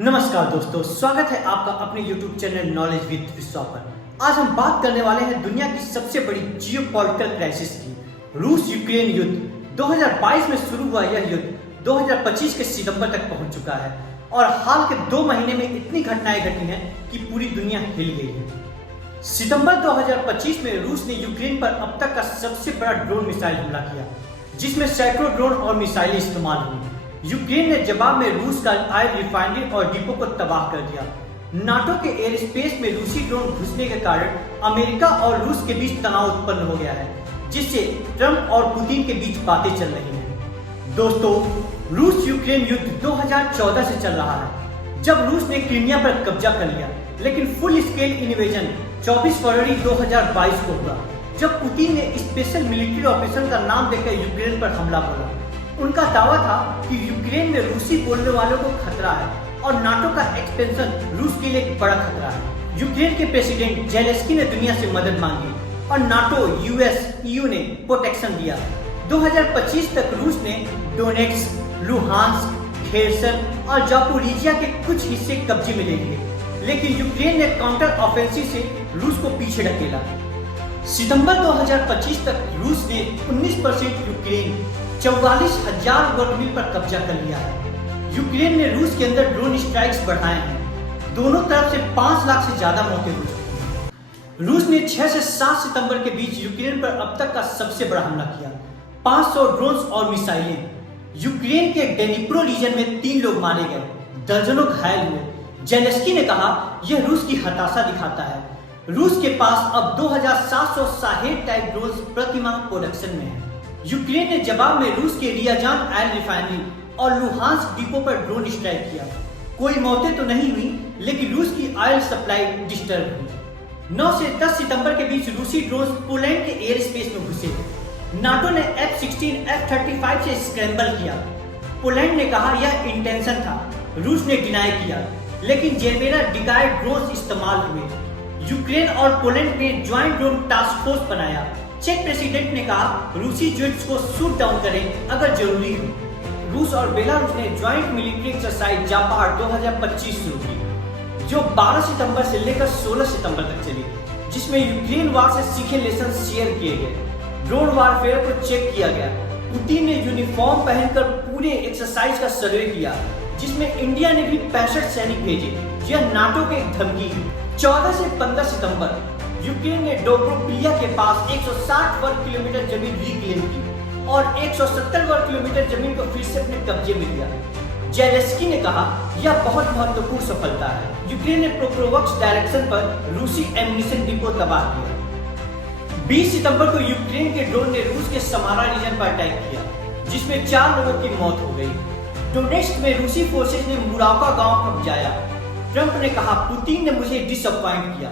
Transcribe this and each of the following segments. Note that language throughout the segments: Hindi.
नमस्कार दोस्तों, स्वागत है आपका अपने YouTube चैनल नॉलेज विद विश्वा पर। आज हम बात करने वाले हैं दुनिया की सबसे बड़ी जियोपॉलिटिकल क्राइसिस की, रूस यूक्रेन युद्ध। 2022 में शुरू हुआ यह युद्ध 2025 के सितंबर तक पहुंच चुका है और हाल के 2 महीने में इतनी घटनाएं घटी हैं कि पूरी दुनिया हिल गई है। सितंबर 2025 में रूस ने यूक्रेन पर अब तक का सबसे बड़ा ड्रोन मिसाइल हमला किया, जिसमें सैकड़ों ड्रोन और मिसाइलें इस्तेमाल हुई। यूक्रेन ने जवाब में रूस का ऑयल रिफाइनरी और डिपो को तबाह कर दिया। नाटो के एयर स्पेस में रूसी ड्रोन घुसने के कारण अमेरिका और रूस के बीच तनाव उत्पन्न हो गया है, जिससे ट्रंप और पुतिन के बीच बातें चल रही हैं। दोस्तों, रूस यूक्रेन युद्ध 2014 से चल रहा है, जब रूस ने क्रीमिया पर कब्जा कर लिया, लेकिन फुल स्केल इन्वेजन 24 फरवरी 2022 को हुआ, जब पुतिन ने स्पेशल मिलिट्री ऑपरेशन का नाम देकर यूक्रेन पर हमला बोला। उनका दावा था कि यूक्रेन में रूसी बोलने वालों को खतरा है और नाटो का एक्सपेंशन रूस के लिए एक बड़ा खतरा है। यूक्रेन के प्रेसिडेंट जेलेंस्की ने दुनिया से मदद मांगी और नाटो, यूएस, ईयू ने प्रोटेक्शन दिया। 2025 तक रूस ने डोनेट्स्क, लुहांस्क, खेर्सन और जापोरिजिया के कुछ हिस्से कब्जे में ले लिए, लेकिन यूक्रेन ने काउंटर ऑफेंसिव से रूस को पीछे ढकेला। सितंबर 2025 तक रूस ने 19% यूक्रेन 44,000 वर्ग मील पर कब्जा कर लिया है। यूक्रेन ने रूस के अंदर ड्रोन स्ट्राइक्स बढ़ाए हैं। दोनों तरफ से 5 लाख से ज्यादा मौतें हो चुकी हैं। रूस ने 6 से 7 सितंबर के बीच यूक्रेन पर अब तक का सबसे बड़ा हमला किया, 500 ड्रोन्स और मिसाइलें। यूक्रेन के डेनिप्रो रीजन में 3 लोग मारे गए, दर्जनों घायल हुए। जेलेंस्की ने कहा, यह रूस की हताशा दिखाता है। रूस के पास अब 2700 शाहेद टाइप ड्रोन्स प्रति माह प्रोडक्शन में है। यूक्रेन ने जवाब में रूस के रियाजान ऑयल रिफाइनरी और लुहांस्क डिपो पर ड्रोन स्ट्राइक किया। कोई मौतें तो नहीं हुई, लेकिन रूस की ऑयल सप्लाई डिस्टर्ब हुई। 9 से 10 सितंबर के बीच रूसी ड्रोन पोलैंड के एयर स्पेस में घुसे। नाटो ने F-16, F-35 से स्क्रैम्बल किया। पोलैंड ने कहा यह इंटेंशन था। रूस ने डिनाई किया, लेकिन जेमेरा डिगाई ड्रोन इस्तेमाल हुए। यूक्रेन और पोलैंड ने ज्वाइंट ड्रोन टास्क फोर्स बनाया। चेक प्रेसिडेंट ने कहा रूसी जेट्स को शूट डाउन करें अगर जरूरी हो। रूस और बेलारूस ने ज्वाइंट मिलिट्री एक्सरसाइज जापार 2025 शुरू की, जो 12 सितंबर से लेकर 16 सितंबर तक चली, जिसमें यूक्रेन वार से सीखे लेसन शेयर किए गए। ड्रोन वारफेयर को चेक किया गया। पुतिन ने यूनिफॉर्म पहनकर पूरे एक्सरसाइज का सर्वे किया, जिसमें इंडिया ने भी 65 सैनिक भेजे। यह नाटो की एक धमकी। 14 से 15 सितंबर यूक्रेन ने डोब्रोपिया के पास 160 वर्ग किलोमीटर जमीन रिक्लेम की और 170 वर्ग किलोमीटर जमीन को फिर से अपने कब्जे में लिया। जेलेंस्की ने कहा, यह बहुत महत्वपूर्ण सफलता है। यूक्रेन ने प्रोक्रोवक्स डायरेक्शन पर रूसी एम्यूनिशन डिपो तबाह किया। 20 सितंबर को यूक्रेन के ड्रोन ने रूस के समारा रीजन पर अटैक किया, जिसमें 4 लोगों की मौत हो गई। डोनेट्स्क में रूसी फोर्सेज ने मुरावका गांव कब्जाया। ट्रंप ने कहा, पुतिन ने मुझे डिसअपॉइंट किया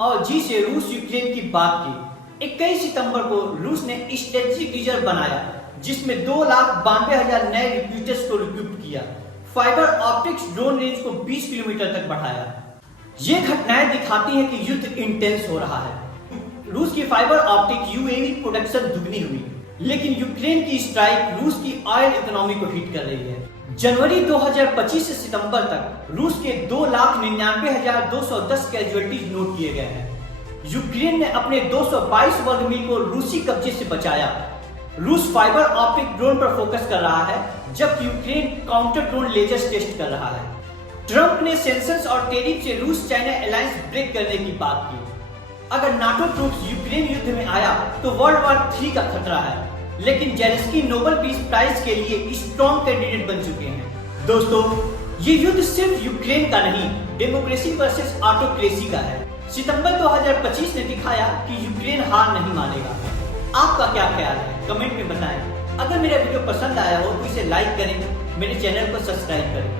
और जी से रूस यूक्रेन की बात की। 21 सितंबर को रूस ने स्ट्रेटेजिक रिजर्व बनाया, जिसमें 2,92,000 नए रिक्रूटर्स को रिक्रूट किया। फाइबर ऑप्टिक्स ड्रोन रेंज को 20 किलोमीटर तक बढ़ाया। ये घटनाएं दिखाती हैं कि युद्ध इंटेंस हो रहा है। रूस की फाइबर ऑप्टिक यूएवी प्रोडक्शन दुगनी हुई, लेकिन यूक्रेन की स्ट्राइक रूस की ऑयल इकोनॉमी को हिट कर रही है। जनवरी 2025 से सितंबर तक रूस के 2,99,210 कैजुअलिटीज नोट किए गए हैं। यूक्रेन ने अपने 222 वर्ग मील को रूसी कब्जे से बचाया। रूस फाइबर ऑप्टिक ड्रोन पर फोकस कर रहा है, जबकि Ukraine counter drone lasers test कर रहा है। ट्रंप ने सैंक्शंस और टेरिफ से रूस चाइना अलायंस ब्रेक करने की बात की। अगर नाटो ट्रूप्स यूक्रेन युद्ध में आया तो वर्ल्ड वॉर 3 का खतरा है, लेकिन जेलेंस्की नोबेल पीस प्राइज के लिए स्ट्रॉन्ग कैंडिडेट बन चुके हैं। दोस्तों, ये युद्ध सिर्फ यूक्रेन का नहीं, डेमोक्रेसी वर्सेस ऑटोक्रेसी का है। सितंबर 2025 ने दिखाया कि यूक्रेन हार नहीं मानेगा। आपका क्या ख्याल है, कमेंट में बताएं। अगर मेरा वीडियो पसंद आया हो तो इसे लाइक करें, मेरे चैनल को सब्सक्राइब करें।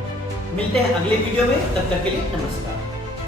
मिलते हैं अगले वीडियो में, तब तक के लिए नमस्कार।